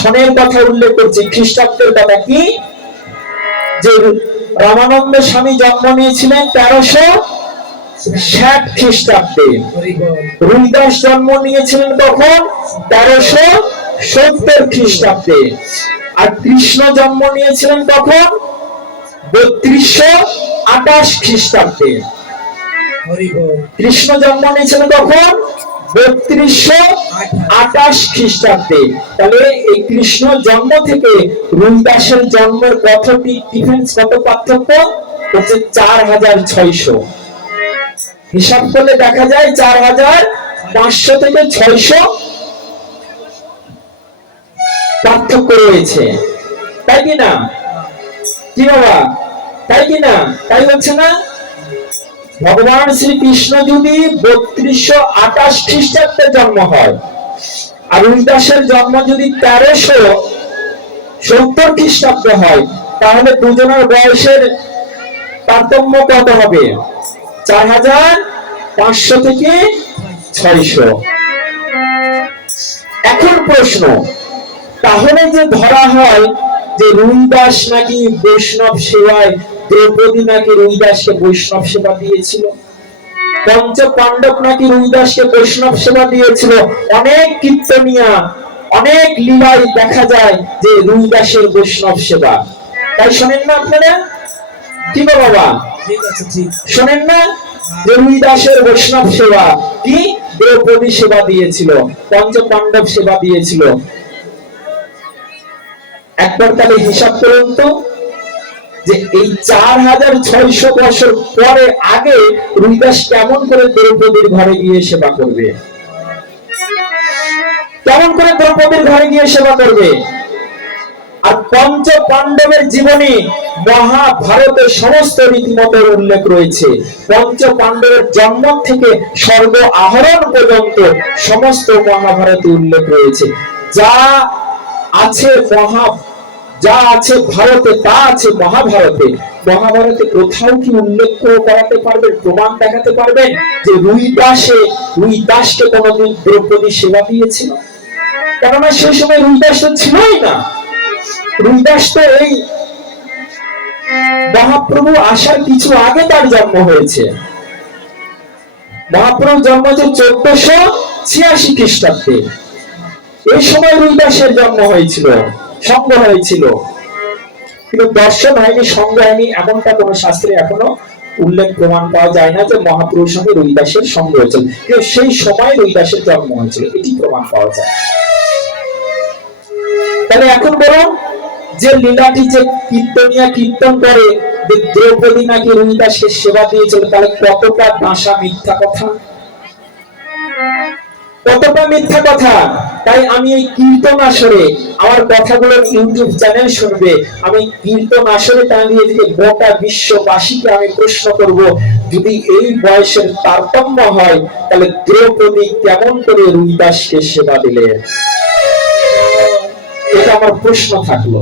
সনের কথা উল্লেখ করছি, খ্রিস্টাব্দের কথা কি, যে রামানন্দ স্বামী জন্ম নিয়েছিলেন 1360 খ্রিস্টাব্দে, রুইদাস জন্ম নিয়েছিলেন তখন 1370 খ্রিস্টাব্দে, আর কৃষ্ণ জন্ম নিয়েছিলেন তখন 3228 খ্রিস্টাব্দে। কৃষ্ণ জন্ম নিয়েছিলেন তখন 3228 খ্রিস্টাব্দে। তাহলে এই কৃষ্ণ জন্ম থেকে রুইদাসের জন্মের কতটি ডিফারেন্স, কত পার্থক্য হচ্ছে? 4600। হিসাব করলে দেখা যায় 4500 থেকে 600 পার্থক্য রয়েছে, তাই কি না? কি বাবা, তাই কি না? তাই হচ্ছে না? ভগবান শ্রীকৃষ্ণ যদি 3228 খ্রিস্টাব্দে জন্ম হয়, আর রুইদাসের জন্ম যদি 1370 খ্রিস্টাব্দে হয়, তাহলে দুজনের বয়সের তারতম্য কত হবে? 4500 থেকে 600। এখন প্রশ্ন, তাহলে যে ধরা হয় যে রুইদাস নাকি বৈষ্ণব সেবায়, দ্রৌপদী নাকি রুইদাসকে বৈষ্ণব সেবা দিয়েছিল, পঞ্চ পাণ্ডব নাকি রুইদাসকে বৈষ্ণব সেবা দিয়েছিল, অনেক কীর্তনিয়া, অনেক লীলায় দেখা যায় যে রুইদাসের বৈষ্ণব সেবা। তাই শোনেন না আপনারা? কি গো বাবা, শোনেন না যে রুইদাসের বৈষ্ণব সেবা কি? দ্রৌপদী সেবা দিয়েছিল, পঞ্চ পাণ্ডব সেবা দিয়েছিল। একবার তাহলে হিসাব করুন তো, যে এই 4600 বছর পরে আগে রুইদাস কেমন করে দ্রৌপদীর ঘরে গিয়ে সেবা করবে? কেমন করে দ্রৌপদীর ঘরে গিয়ে সেবা করবে? আর পঞ্চ পাণ্ডবের জীবনী মহাভারতের সমস্ত রীতিমতের উল্লেখ রয়েছে। পঞ্চ পাণ্ডবের জন্ম থেকে স্বর্গ আহরণ পর্যন্ত সমস্ত মহাভারতে উল্লেখ রয়েছে। যা আছে ভারতে তা আছে মহাভারতে। মহাভারতে কোথাও কি উল্লেখ করাতে পারবেন, প্রমাণ দেখাতে পারবেন যে রুইদাসকে কোনদিন দ্রৌপদী সেবা দিয়েছিল? কেননা সেই সময় রুইদাস তো ছিলই না। রুইদাস তো এই মহাপ্রভু আসার কিছু আগে তার জন্ম হয়েছে। মহাপ্রভু জন্ম হয়েছে 1486 খ্রিস্টাব্দে। এই সময় রুইদাসের জন্ম হয়েছিল, সঙ্গ হয়েছিল, কিন্তু দর্শন হয়নি, সঙ্গ হয়নি, এমনটা কোন শাস্ত্রে এখনো উল্লেখ প্রমাণ পাওয়া যায় না যে মহাপ্রভুর সঙ্গে রুইদাসের সঙ্গ হয়েছিল, কিন্তু সেই সময় রুইদাসের জন্ম হয়েছিল, এটি প্রমাণ পাওয়া যায়। তাহলে এখন বলুন, যে লীলাটি যে কীর্তনিয়া কীর্তন করে যে দ্রৌপদী নাকি রুইদাসকে সেবা দিয়েছিল, তাহলে কতটা ভাষা মিথ্যা কথা, কতটা মিথ্যা কথা। তাই আমি এই কীর্তন আসরে, আমার কথাগুলোর ইউটিউব চ্যানেল শুনবে, আমি কীর্তন আসরে টানিয়ে দিয়ে গোটা বিশ্ববাসীকে আমি প্রশ্ন করব, যদি এই বয়সের তারতম্য হয়, তাহলে দ্রৌপদী কেমন করে রুইদাসকে সেবা দিলেন? এটা আমার প্রশ্ন থাকলো।